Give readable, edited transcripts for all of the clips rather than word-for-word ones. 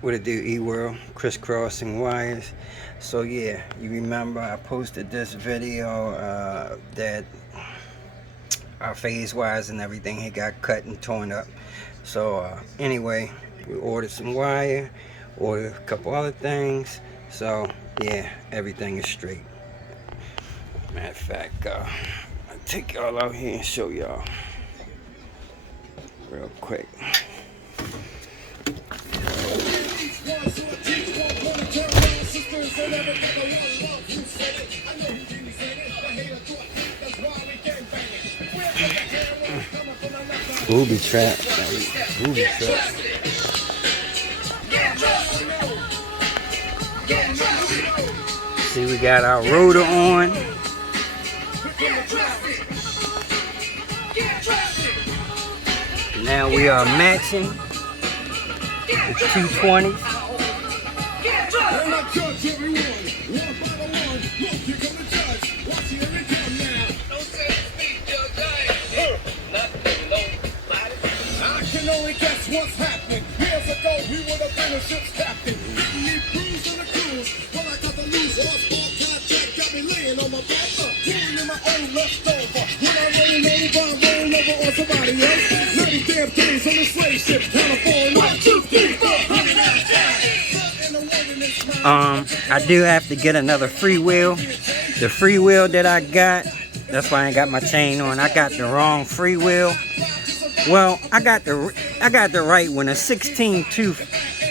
What it do, E-World, crisscrossing wires. So yeah, you remember I posted this video that our phase wires and everything had got cut and torn up. So anyway, we ordered some wire, ordered a couple other things. So yeah, everything is straight. Matter of fact, I'll take y'all out here and show y'all real quick. Booby trap. Booby trap. See, we got our rotor on. Now we are matching the 220. What's happening? Years ago, we would have been a ship's captain. Giving me cruise on a cruise. Well, I got the loose horse, all contact, got me laying on my back. Pulling in my own leftover. When I'm rolling over, I'm rolling over on somebody else. 90 damn days on the slave ship, California. 1, 2, 3, 4, 100. I do have to get another freewheel. The freewheel that I got, that's why I ain't got my chain on. I got the wrong freewheel. Well, I got the right one, a 16 tooth,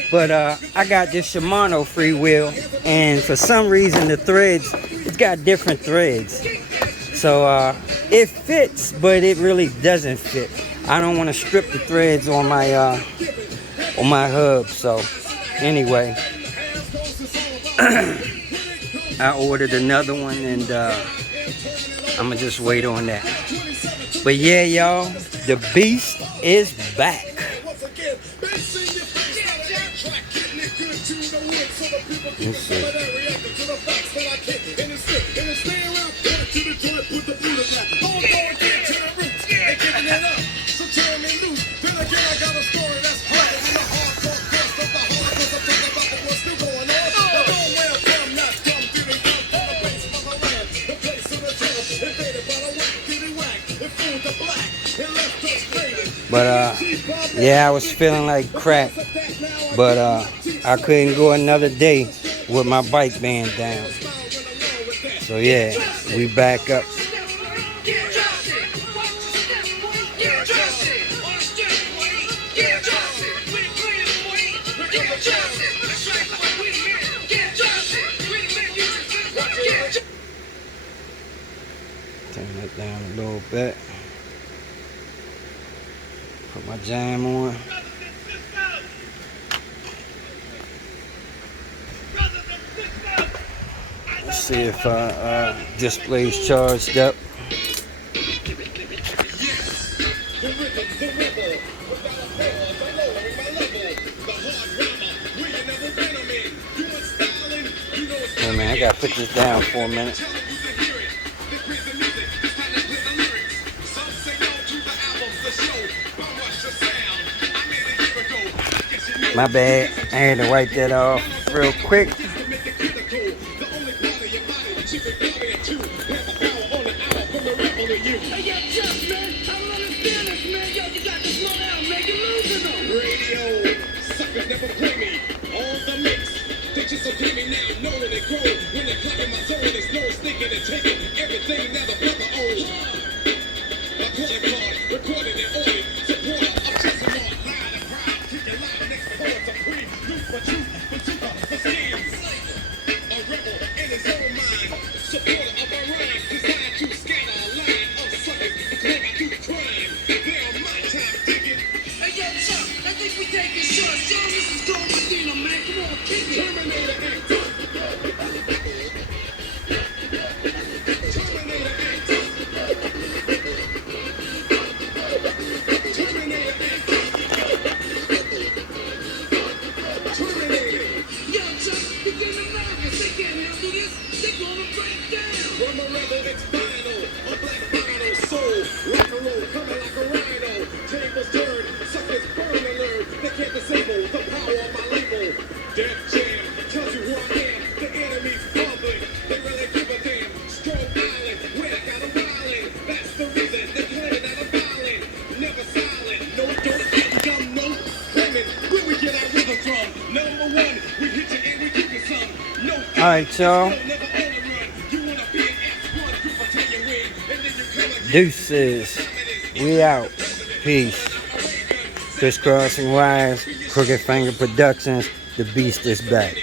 but I got this Shimano freewheel, and for some reason the threads, it's got different threads. So it fits, but it really doesn't fit. I don't want to strip the threads on my hub. So anyway, I ordered another one, and I'm gonna just wait on that. But yeah, y'all, the beast is back. Let's see. But yeah, I was feeling like crap, but I couldn't go another day with my bike band down. So yeah, we back up. Turn that down a little bit. Put my jam on. Let's see if display's charged up. Hey man, I gotta put this down for a minute. My bad, I had to wipe that off real quick. Tables turn, suckers burn alert. They can't disable the power of my label. Death Jam tells you who I am. The enemy's public. They really give a damn. Strong island, where I got a violin. That's the reason they claiming that I'm violent. Never silent. No, don't get dumb. No claiming. Where we get our rhythm from? Number one, we hit you and we give you some. No. Alright, y'all. Never on the run. You wanna be an X1 group until you win, and then you come again. Deuces. We out. Peace. Crisscrossing Wires, Crooked Finger Productions. The beast is back.